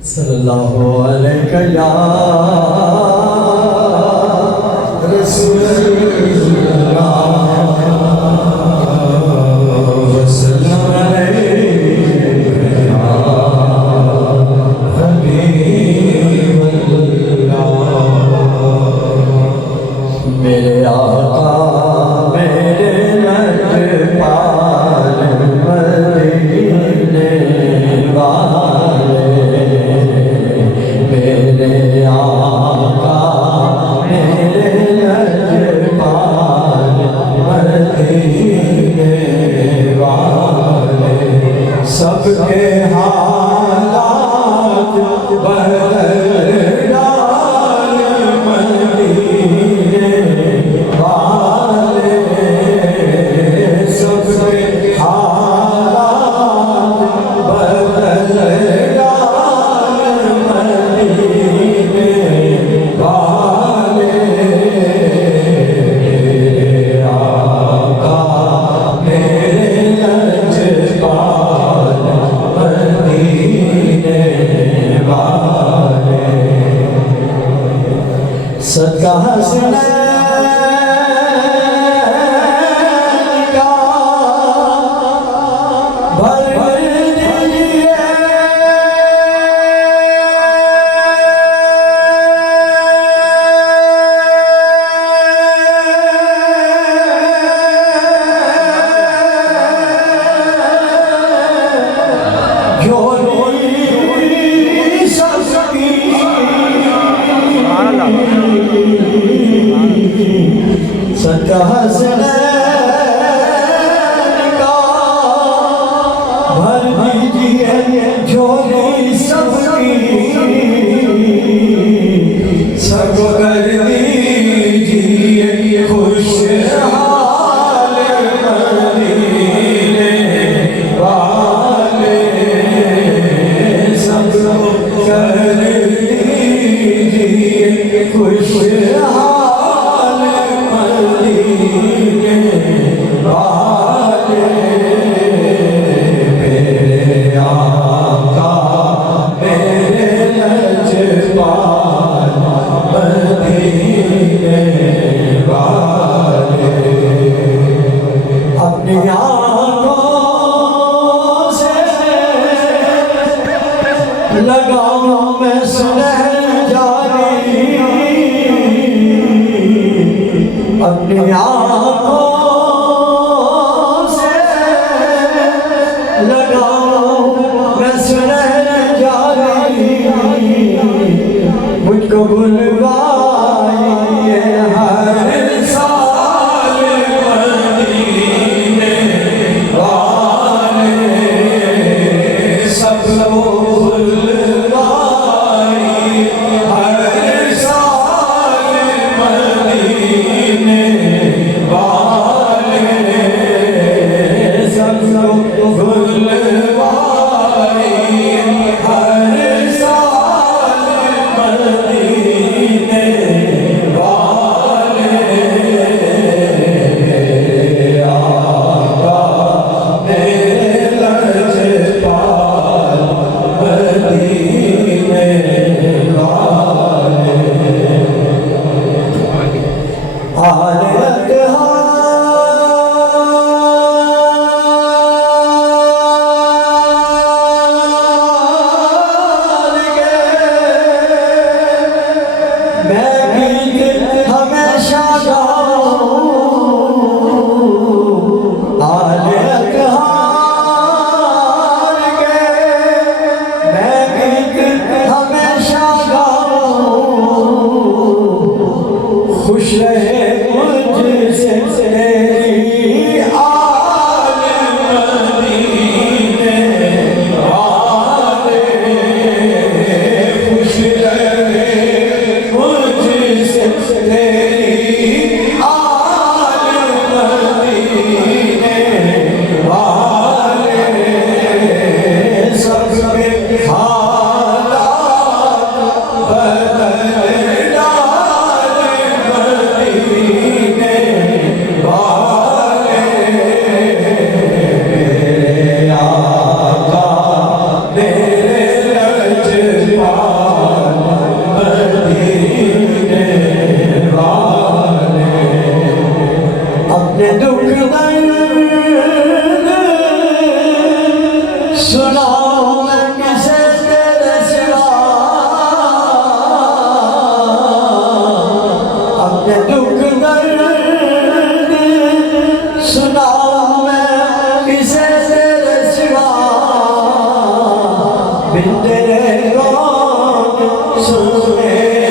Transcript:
सल्लल्लाहु अलैहि या रसूलल्लाह वसल्लम अलैहि या हबीबल्लाह। मेरे आका मेरे लजपाल मदीने वाले, मेरे आका मेरे लजपाल मदीने वाले, सबके हालात बदल डाले मदीने वाले, सबके हालात बदल डाले मदीने वाले। मेरे आका मेरे लजपाल मदीने वाले, सदका हसनैन का भर दीजिए, झोली सबकी सदका हसनैन का भर दीजिए, झोली सबकी सबको कर दीजिए खुशहाल मदीने वाले, सबको कर दीजिए खुशहाल मदीने वाले। मेरे आका मेरे लजपाल मदीने वाले, अपनी आँखों से लगाऊं मैं सुनहजारी, अपनी आँखों से लगाऊं मैं सुनहजारी, मुझको बुलवाइए हर साल मदीने वाले, सबको बुलवाइए हर साल मदीने वाले। मेरे कौन सुने